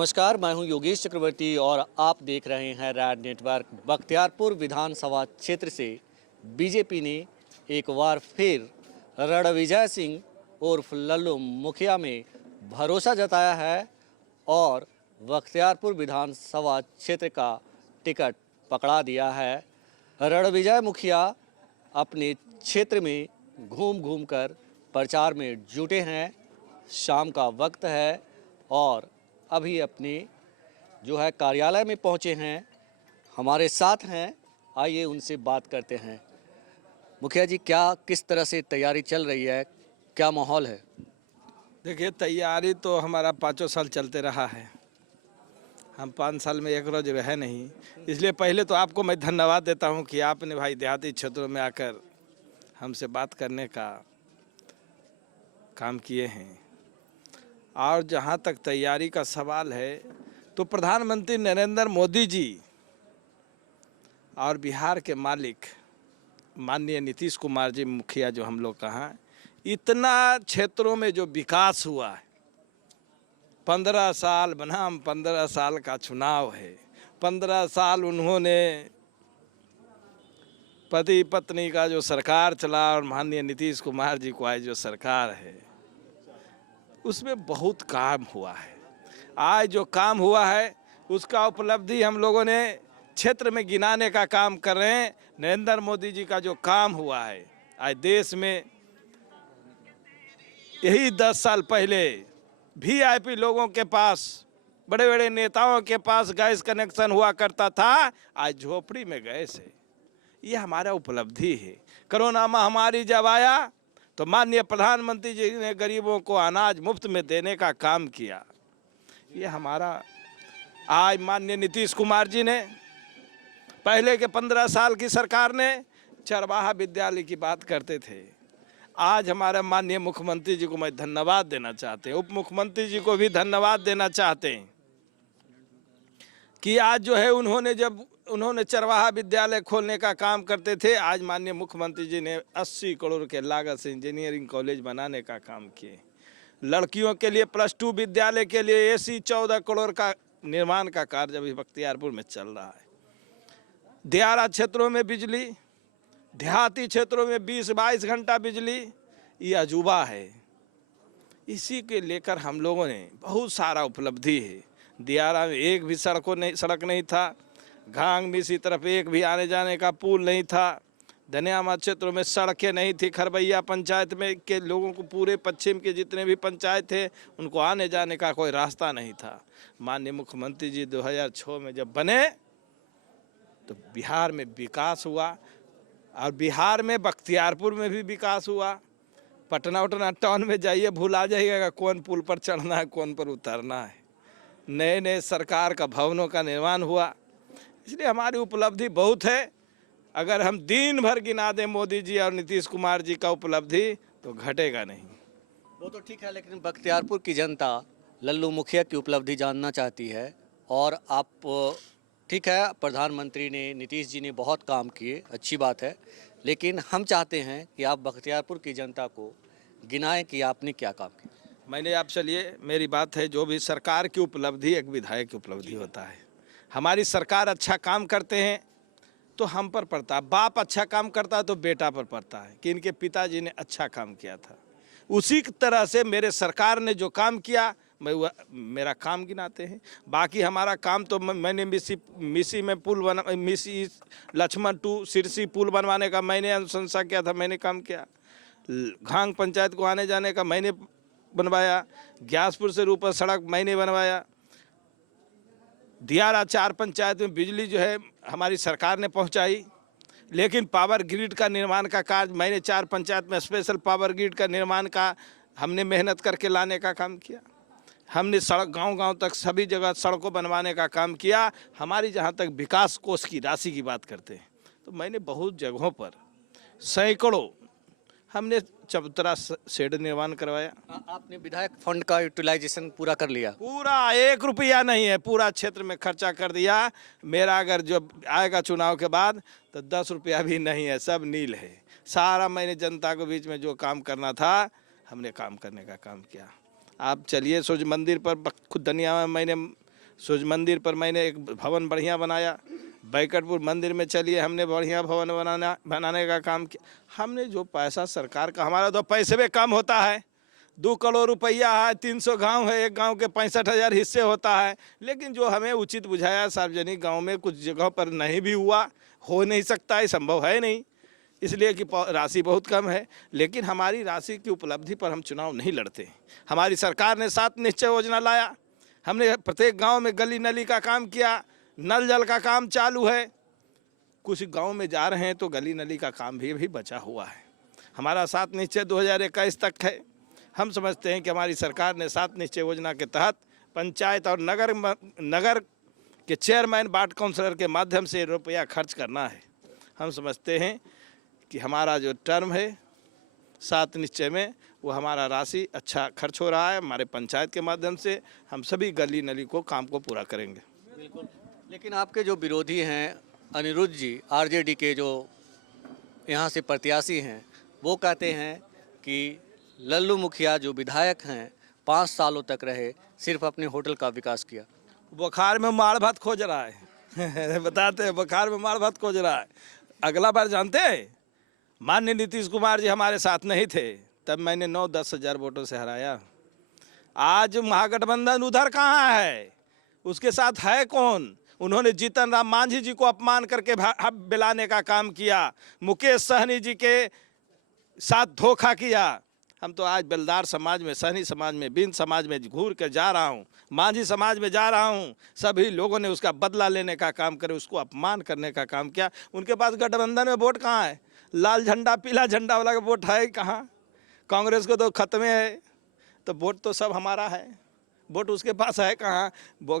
नमस्कार, मैं हूं योगेश चक्रवर्ती और आप देख रहे हैं रैड नेटवर्क। बख्तियारपुर विधानसभा क्षेत्र से बीजेपी ने एक बार फिर रणविजय सिंह उर्फ लल्लू मुखिया में भरोसा जताया है और बख्तियारपुर विधानसभा क्षेत्र का टिकट पकड़ा दिया है। रणविजय मुखिया अपने क्षेत्र में घूम घूम कर प्रचार में जुटे हैं। शाम का वक्त है और अभी अपने जो है कार्यालय में पहुंचे हैं। हमारे साथ हैं, आइए उनसे बात करते हैं। मुखिया जी, क्या किस तरह से तैयारी चल रही है, क्या माहौल है? देखिए, तैयारी तो हमारा 5 साल चलते रहा है। हम 5 साल में एक रोज रहे नहीं, इसलिए पहले तो आपको मैं धन्यवाद देता हूं कि आपने भाई देहाती क्षेत्रों में आकर हमसे बात करने का काम किए हैं। और जहां तक तैयारी का सवाल है तो प्रधानमंत्री नरेंद्र मोदी जी और बिहार के मालिक माननीय नीतीश कुमार जी मुखिया, जो हम लोग कहाँ, इतना क्षेत्रों में जो विकास हुआ है, 15 साल बनाम 15 साल का चुनाव है। 15 साल उन्होंने पति पत्नी का जो सरकार चला और माननीय नीतीश कुमार जी को आज जो सरकार है, उसमें बहुत काम हुआ है। आज जो काम हुआ है उसका उपलब्धि हम लोगों ने क्षेत्र में गिनाने का काम कर रहे हैं। नरेंद्र मोदी जी का जो काम हुआ है, आज देश में यही 10 साल पहले वीआईपी लोगों के पास, बड़े बड़े नेताओं के पास गैस कनेक्शन हुआ करता था, आज झोपड़ी में गैस है। ये हमारा उपलब्धि है। कोरोना महामारी जब आया तो माननीय प्रधानमंत्री जी ने गरीबों को अनाज मुफ्त में देने का काम किया। ये हमारा आज माननीय नीतीश कुमार जी ने, पहले के 15 साल की सरकार ने चरवाहा विद्यालय की बात करते थे। आज हमारे माननीय मुख्यमंत्री जी को मैं धन्यवाद देना चाहते हैं, उप मुख्यमंत्री जी को भी धन्यवाद देना चाहते हैं कि आज जो है उन्होंने चरवाहा विद्यालय खोलने का काम करते थे। आज माननीय मुख्यमंत्री जी ने 80 करोड़ के लागत से इंजीनियरिंग कॉलेज बनाने का काम किए। लड़कियों के लिए +2 विद्यालय के लिए एसी 14 करोड़ का निर्माण का कार्य अभी बख्तियारपुर में चल रहा है। दियारा क्षेत्रों में बिजली, देहाती क्षेत्रों में 20-22 घंटा बिजली, ये अजूबा है। इसी के लेकर हम लोगों ने बहुत सारा उपलब्धि है। दियारा में एक भी सड़क नहीं था, घांग में इसी तरफ एक भी आने जाने का पुल नहीं था, धनियामा क्षेत्रों में सड़कें नहीं थी, खरबैया पंचायत में के लोगों को, पूरे पश्चिम के जितने भी पंचायत थे, उनको आने जाने का कोई रास्ता नहीं था। माननीय मुख्यमंत्री जी 2006 में जब बने तो बिहार में विकास हुआ और बिहार में बख्तियारपुर में भी विकास हुआ। पटना टाउन में जाइए, भूला जाइएगा कौन पुल पर चढ़ना है, कौन पर उतरना है। नए नए सरकार का भवनों का निर्माण हुआ। इसलिए हमारी उपलब्धि बहुत है। अगर हम दिन भर गिना दें मोदी जी और नीतीश कुमार जी का उपलब्धि तो घटेगा नहीं। वो तो ठीक है, लेकिन बख्तियारपुर की जनता लल्लू मुखिया की उपलब्धि जानना चाहती है। और आप, ठीक है, प्रधानमंत्री ने, नीतीश जी ने बहुत काम किए, अच्छी बात है, लेकिन हम चाहते हैं कि आप बख्तियारपुर की जनता को गिनाएं कि आपने क्या काम किया। मैंने आप, चलिए मेरी बात है, जो भी सरकार की उपलब्धि एक विधायक की उपलब्धि होता है। हमारी सरकार अच्छा काम करते हैं तो हम पर पड़ता है, बाप अच्छा काम करता है तो बेटा पर पड़ता है कि इनके पिताजी ने अच्छा काम किया था। उसी तरह से मेरे सरकार ने जो काम किया, मेरा काम गिनाते हैं। बाकी हमारा काम तो मैंने मिसी में पुल बना, मिसी लक्ष्मण टू सिरसी पुल बनवाने का मैंने अनुशंसा किया था, मैंने काम किया। घांग पंचायत को आने जाने का मैंने बनवाया। ग्यासपुर से रूपा सड़क मैंने बनवाया। दियारा 4 पंचायत में बिजली जो है हमारी सरकार ने पहुंचाई। लेकिन पावर ग्रिड का निर्माण का कार्य मैंने 4 पंचायत में स्पेशल पावर ग्रिड का निर्माण का हमने मेहनत करके लाने का काम किया। हमने सड़क गांव-गांव तक सभी जगह सड़कों बनवाने का काम किया। हमारी जहां तक विकास कोष की राशि की बात करते हैं तो मैंने बहुत जगहों पर सैकड़ों हमने चबूतरा शेड निर्माण करवाया। आपने विधायक फंड का यूटिलाइजेशन पूरा कर लिया? पूरा 1 रुपया नहीं है, पूरा क्षेत्र में खर्चा कर दिया। मेरा अगर जो आएगा चुनाव के बाद तो 10 रुपया भी नहीं है, सब नील है। सारा मैंने जनता के बीच में जो काम करना था हमने काम करने का काम किया। आप चलिए सूर्य मंदिर पर खुद धनिया में मैंने सूर्य मंदिर पर मैंने एक भवन बढ़िया बनाया। बैकटपुर मंदिर में चलिए, हमने बढ़िया भवन बनाने का काम किया। हमने जो पैसा सरकार का, हमारा तो पैसे में कम होता है, 2 करोड़ रुपया है, 300 गांव है, एक गांव के 65,000 हिस्से होता है। लेकिन जो हमें उचित बुझाया सार्वजनिक गांव में कुछ जगहों पर नहीं भी हुआ, हो नहीं सकता है, संभव है नहीं, इसलिए कि राशि बहुत कम है। लेकिन हमारी राशि की उपलब्धि पर हम चुनाव नहीं लड़ते। हमारी सरकार ने 7 निश्चय योजना लाया, हमने प्रत्येक गांव में गली नली का काम किया, नल जल का काम चालू है। कुछ गांव में जा रहे हैं तो गली नली का काम भी बचा हुआ है। हमारा 7 निश्चय 2021 तक है। हम समझते हैं कि हमारी सरकार ने 7 निश्चय योजना के तहत पंचायत और नगर के चेयरमैन, वार्ड काउंसलर के माध्यम से रुपया खर्च करना है। हम समझते हैं कि हमारा जो टर्म है 7 निश्चय में, वो हमारा राशि अच्छा खर्च हो रहा है। हमारे पंचायत के माध्यम से हम सभी गली नली को काम को पूरा करेंगे। बिल्कुल। लेकिन आपके जो विरोधी हैं अनिरुद्ध जी, आरजेडी के जो यहाँ से प्रत्याशी हैं, वो कहते हैं कि लल्लू मुखिया जो विधायक हैं 5 सालों तक रहे, सिर्फ अपने होटल का विकास किया। बुखार में माड़ भात खोज रहा है बताते हैं, बुखार में माड़ भात खोज रहा है। अगला बार जानते हैं, माननीय नीतीश कुमार जी हमारे साथ नहीं थे, तब मैंने 9-10 हज़ार वोटों से हराया। आज महागठबंधन उधर कहाँ है, उसके साथ है कौन? उन्होंने जीतन राम मांझी जी को अपमान करके बिलाने का काम किया, मुकेश सहनी जी के साथ धोखा किया। हम तो आज बेलदार समाज में, सहनी समाज में, बिंद समाज में घूर कर जा रहा हूँ, मांझी समाज में जा रहा हूँ, सभी लोगों ने उसका बदला लेने का काम करे, उसको अपमान करने का काम किया। उनके पास गठबंधन में वोट कहाँ है? लाल झंडा पीला झंडा वाला का वोट है कहाँ? कांग्रेस को तो खत्म है, तो वोट तो सब हमारा है, वोट उसके पास है कहाँ?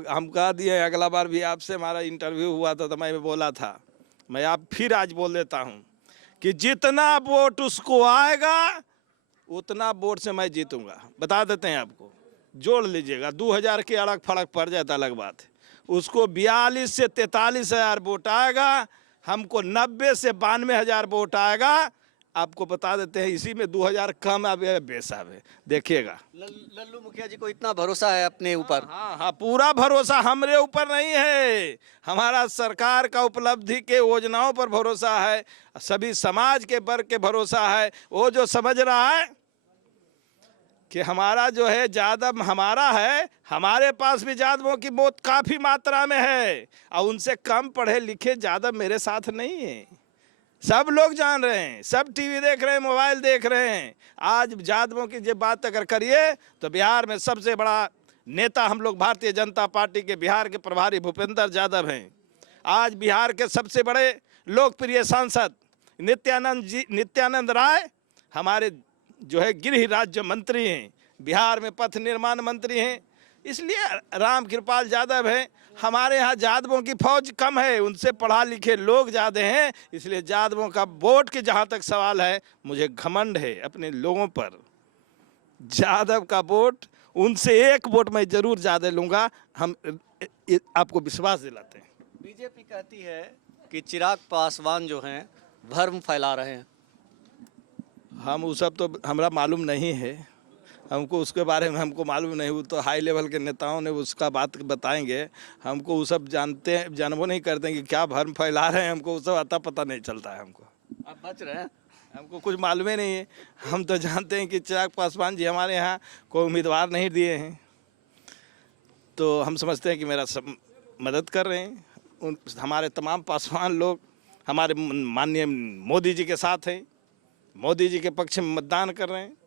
हम कह दिए, अगला बार भी आपसे हमारा इंटरव्यू हुआ था तो मैं बोला था, मैं आप फिर आज बोल देता हूँ कि जितना वोट उसको आएगा उतना वोट से मैं जीतूंगा। बता देते हैं आपको, जोड़ लीजिएगा, 2000 के अड़क फड़क पड़ जाता अलग बात है, उसको 42 से 43 हज़ार वोट आएगा, हमको 90 से 92 हज़ार वोट आएगा। आपको बता देते हैं, इसी में 2000 कम आवे बेसावे, देखिएगा। लल्लू मुखिया जी को इतना भरोसा है अपने ऊपर? हाँ, पूरा भरोसा हमरे ऊपर नहीं है, हमारा सरकार का उपलब्धि के योजनाओं पर भरोसा है, सभी समाज के वर्ग के भरोसा है। वो जो समझ रहा है कि हमारा जो है यादव हमारा है, हमारे पास भी यादवों की मौत काफ़ी मात्रा में है, और उनसे कम पढ़े लिखे यादव मेरे साथ नहीं है। सब लोग जान रहे हैं, सब टीवी देख रहे हैं, मोबाइल देख रहे हैं। आज यादवों की जब बात अगर करिए तो बिहार में सबसे बड़ा नेता हम लोग भारतीय जनता पार्टी के बिहार के प्रभारी भूपेंद्र यादव हैं। आज बिहार के सबसे बड़े लोकप्रिय सांसद नित्यानंद राय हमारे जो है गृह राज्य मंत्री हैं, बिहार में पथ निर्माण मंत्री हैं। इसलिए राम कृपाल यादव है। हमारे यहाँ यादवों की फौज कम है, उनसे पढ़ा लिखे लोग ज़्यादा हैं, इसलिए यादवों का वोट के जहाँ तक सवाल है, मुझे घमंड है अपने लोगों पर। यादव का वोट, उनसे 1 वोट मैं जरूर ज़्यादा लूँगा, हम आपको विश्वास दिलाते हैं। बीजेपी कहती है कि चिराग पासवान जो हैं भ्रम फैला रहे हैं। हम वो सब तो हमरा मालूम नहीं है, हमको उसके बारे में हमको मालूम नहीं, वो तो हाई लेवल के नेताओं ने उसका बात बताएंगे। हमको वो सब जानबो नहीं करते हैं कि क्या भ्रम फैला रहे हैं, हमको वो सब आता पता नहीं चलता है। हमको आप बच रहे हैं, हमको कुछ मालूम ही नहीं है। हम तो जानते हैं कि चिराग पासवान जी हमारे यहाँ कोई उम्मीदवार नहीं दिए हैं, तो हम समझते हैं कि मेरा सब मदद कर रहे हैं। हमारे तमाम पासवान लोग हमारे माननीय मोदी जी के साथ हैं, मोदी जी के पक्ष में मतदान कर रहे हैं।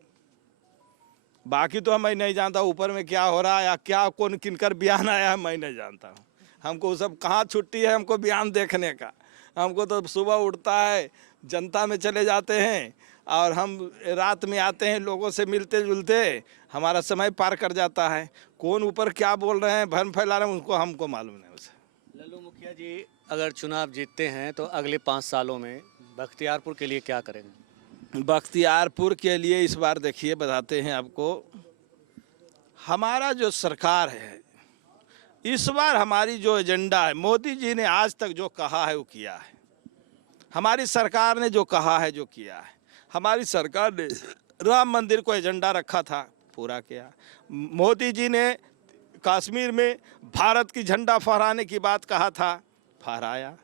बाकी तो मैं नहीं जानता ऊपर में क्या हो रहा है या क्या कौन किनकर बयान आया है, मैं नहीं जानता हूँ। हमको सब कहाँ छुट्टी है हमको बयान देखने का। हमको तो सुबह उठता है, जनता में चले जाते हैं और हम रात में आते हैं, लोगों से मिलते जुलते हमारा समय पार कर जाता है। कौन ऊपर क्या बोल रहे हैं, भ्रम फैला रहे हैं, उसको हमको मालूम नहीं। उसे लल्लू मुखिया जी अगर चुनाव जीतते हैं तो अगले 5 सालों में बख्तियारपुर के लिए क्या करेंगे? बख्तियारपुर के लिए इस बार देखिए, बताते हैं आपको, हमारा जो सरकार है इस बार हमारी जो एजेंडा है, मोदी जी ने आज तक जो कहा है वो किया है, हमारी सरकार ने जो कहा है जो किया है। हमारी सरकार ने राम मंदिर को एजेंडा रखा था, पूरा किया। मोदी जी ने कश्मीर में भारत की झंडा फहराने की बात कहा था, फहराया।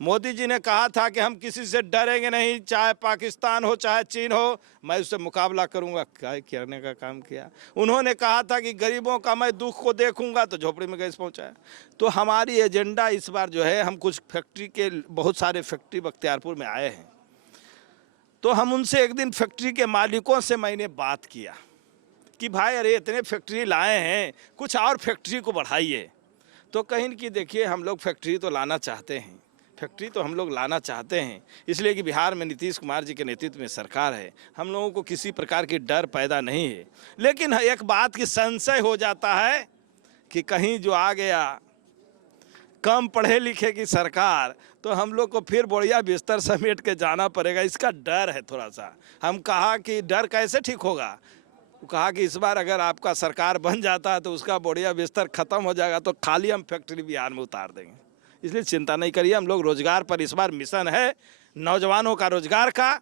मोदी जी ने कहा था कि हम किसी से डरेंगे नहीं, चाहे पाकिस्तान हो चाहे चीन हो, मैं उससे मुकाबला करूंगा, क्या करने का काम किया। उन्होंने कहा था कि गरीबों का मैं दुख को देखूंगा, तो झोपड़ी में गैस पहुंचाया। तो हमारी एजेंडा इस बार जो है, हम कुछ फैक्ट्री के, बहुत सारे फैक्ट्री बख्तियारपुर में आए हैं, तो हम उनसे एक दिन फैक्ट्री के मालिकों से मैंने बात किया कि भाई अरे इतने फैक्ट्री लाए हैं, कुछ और फैक्ट्री को बढ़ाइए। तो कहीं कि देखिए हम लोग फैक्ट्री तो लाना चाहते हैं, फैक्ट्री तो हम लोग लाना चाहते हैं, इसलिए कि बिहार में नीतीश कुमार जी के नेतृत्व में सरकार है, हम लोगों को किसी प्रकार की डर पैदा नहीं है। लेकिन एक बात की संशय हो जाता है कि कहीं जो आ गया कम पढ़े लिखे की सरकार, तो हम लोग को फिर बढ़िया बिस्तर समेट के जाना पड़ेगा, इसका डर है थोड़ा सा। हम कहा कि डर कैसे ठीक होगा, कहा कि इस बार अगर आपका सरकार बन जाता है तो उसका बढ़िया बिस्तर खत्म हो जाएगा, तो खाली हम फैक्ट्री बिहार में उतार देंगे, इसलिए चिंता नहीं करिए। हम लोग रोजगार पर इस बार मिशन है, नौजवानों का रोजगार का।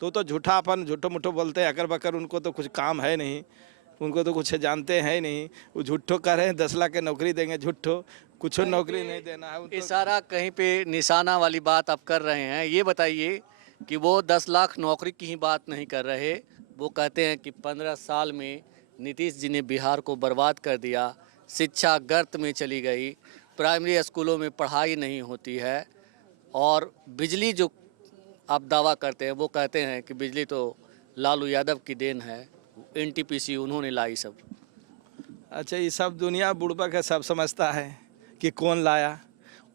तो झूठा अपन झूठो मुठो बोलते हैं अकर बकर, उनको तो कुछ काम है नहीं, उनको तो कुछ जानते हैं नहीं, वो झूठो कर रहे हैं 10 लाख की नौकरी देंगे, झूठो कुछ नौकरी नहीं देना है। ये सारा कहीं पे निशाना वाली बात आप कर रहे हैं। ये बताइए कि वो 10 लाख नौकरी की ही बात नहीं कर रहे, वो कहते हैं कि 15 साल में नीतीश जी ने बिहार को बर्बाद कर दिया, शिक्षा गर्त में चली गई, प्राइमरी स्कूलों में पढ़ाई नहीं होती है, और बिजली जो आप दावा करते हैं वो कहते हैं कि बिजली तो लालू यादव की देन है, एनटीपीसी उन्होंने लाई सब। अच्छा, ये सब दुनिया बुड़बक है, सब समझता है कि कौन लाया,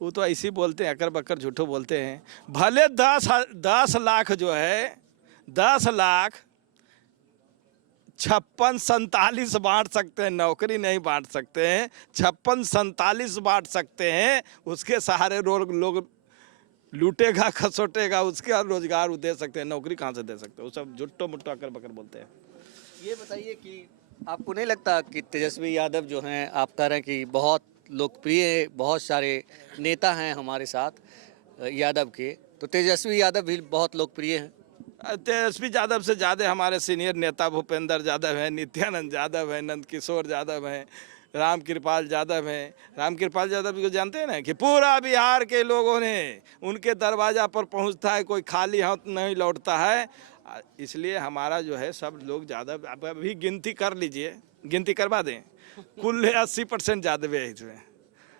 वो तो ऐसे ही बोलते हैं, अकर बकर झूठो बोलते हैं। भले 10 लाख जो है, 10 लाख 56-47 बांट सकते हैं, नौकरी नहीं बांट सकते हैं, 56-47 बांट सकते हैं, उसके सहारे लोग लूटेगा खसोटेगा, उसके रोजगार वो दे सकते हैं, नौकरी कहाँ से दे सकते हैं, वो सब झुट्टो मुट्टो अकर बकर बोलते हैं। ये बताइए कि आपको नहीं लगता कि तेजस्वी यादव जो हैं, आप कह रहे हैं कि बहुत लोकप्रिय, बहुत सारे नेता हैं हमारे साथ यादव के, तो तेजस्वी यादव भी बहुत लोकप्रिय हैं। तेजस्वी यादव से ज़्यादा हमारे सीनियर नेता भूपेंद्र यादव हैं, नित्यानंद यादव हैं, नंद किशोर यादव हैं, राम कृपाल यादव हैं। राम कृपाल यादव को जानते हैं ना, कि पूरा बिहार के लोगों ने उनके दरवाज़ा पर पहुंचता है, कोई खाली हाथ नहीं लौटता है। इसलिए हमारा जो है सब लोग यादव, आप अभी गिनती कर लीजिए, गिनती करवा दें, कुल 80% यादव है, इसमें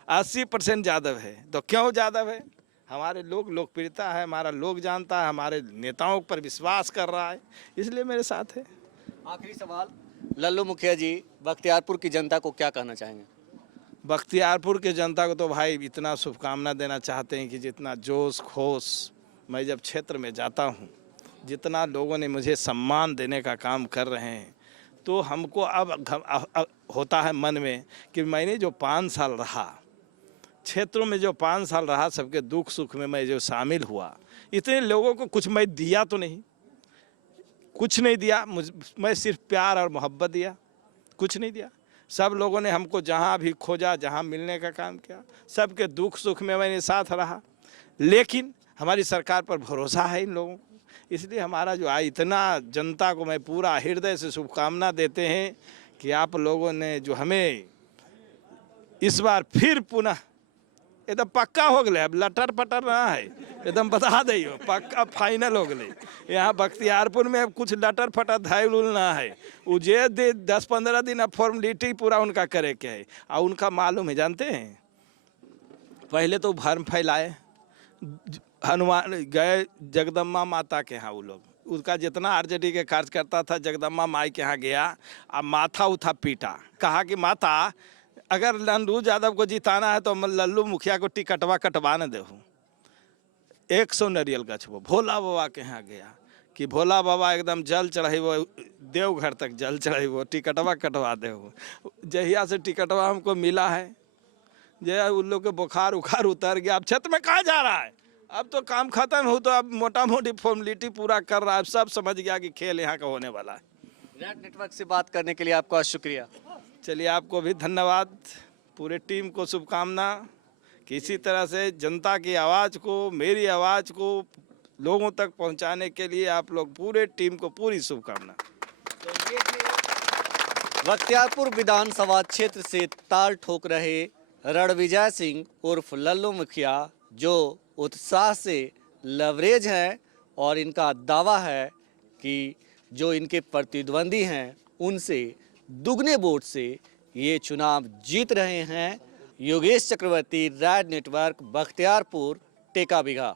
80% यादव है। तो क्यों यादव है? हमारे लोग लोकप्रियता है, हमारा लोग जानता है, हमारे नेताओं पर विश्वास कर रहा है, इसलिए मेरे साथ है। आखिरी सवाल, लल्लू मुखिया जी बख्तियारपुर की जनता को क्या कहना चाहेंगे? बख्तियारपुर की जनता को तो भाई इतना शुभकामना देना चाहते हैं कि जितना जोश खोश मैं जब क्षेत्र में जाता हूँ, जितना लोगों ने मुझे सम्मान देने का काम कर रहे हैं, तो हमको अब होता है मन में कि मैंने जो 5 साल रहा क्षेत्रों में, जो 5 साल रहा, सबके दुख सुख में मैं जो शामिल हुआ, इतने लोगों को कुछ मैं दिया तो नहीं, कुछ नहीं दिया, मैं सिर्फ प्यार और मोहब्बत दिया, कुछ नहीं दिया। सब लोगों ने हमको जहाँ भी खोजा, जहाँ मिलने का काम किया, सबके दुख सुख में मैंने साथ रहा। लेकिन हमारी सरकार पर भरोसा है इन लोगों को, इसलिए हमारा जो है, इतना जनता को मैं पूरा हृदय से शुभकामना देते हैं कि आप लोगों ने जो हमें इस बार फिर पुनः एकदम पक्का हो गए, अब लटर पटर ना है, एकदम बता दियो पक्का फाइनल हो गए। यहाँ बख्तियारपुर में अब कुछ लटर फटर धाइल उल ना है, वो जे 10-15 दिन अब फॉर्मेलिटी पूरा उनका करे के है। और उनका मालूम है, जानते हैं, पहले तो भर्म फैलाए, हनुमान गए जगदम्बा माता के यहाँ, वो लोग उसका जितना आरजेडी के कार्यकर्ता था जगदम्बा माई के यहाँ गया, अब माथा उठा पीटा, कहा कि माता अगर लल्लू यादव को जिताना है तो लल्लू मुखिया को टिकटवा कटवा न दे। 100 नारियल गछबो भोला बाबा के यहाँ गया कि भोला बाबा एकदम जल चढ़ेबो, देवघर तक जल चढ़ेबो, टिकटवा कटवा दे। जहिया से टिकटवा हमको मिला है, जय उन लोग के बुखार उखार उतर गया। अब क्षेत्र में कहाँ जा रहा है, अब तो काम खत्म हो, तो अब मोटा मोटी फॉर्मेलिटी पूरा कर रहा है, सब समझ गया कि खेल यहाँ का होने वाला है। रेड नेटवर्क से बात करने के लिए आपका शुक्रिया। चलिए, आपको भी धन्यवाद, पूरे टीम को शुभकामना कि इसी तरह से जनता की आवाज़ को, मेरी आवाज़ को लोगों तक पहुंचाने के लिए आप लोग पूरे टीम को पूरी शुभकामना। तो ये बख्तियारपुर विधानसभा क्षेत्र से ताल ठोक रहे रणविजय सिंह उर्फ लल्लू मुखिया जो उत्साह से लवरेज हैं और इनका दावा है कि जो इनके प्रतिद्वंदी हैं उनसे दुगने वोट से ये चुनाव जीत रहे हैं। योगेश चक्रवर्ती, रैड नेटवर्क, बख्तियारपुर, टेका बिघा।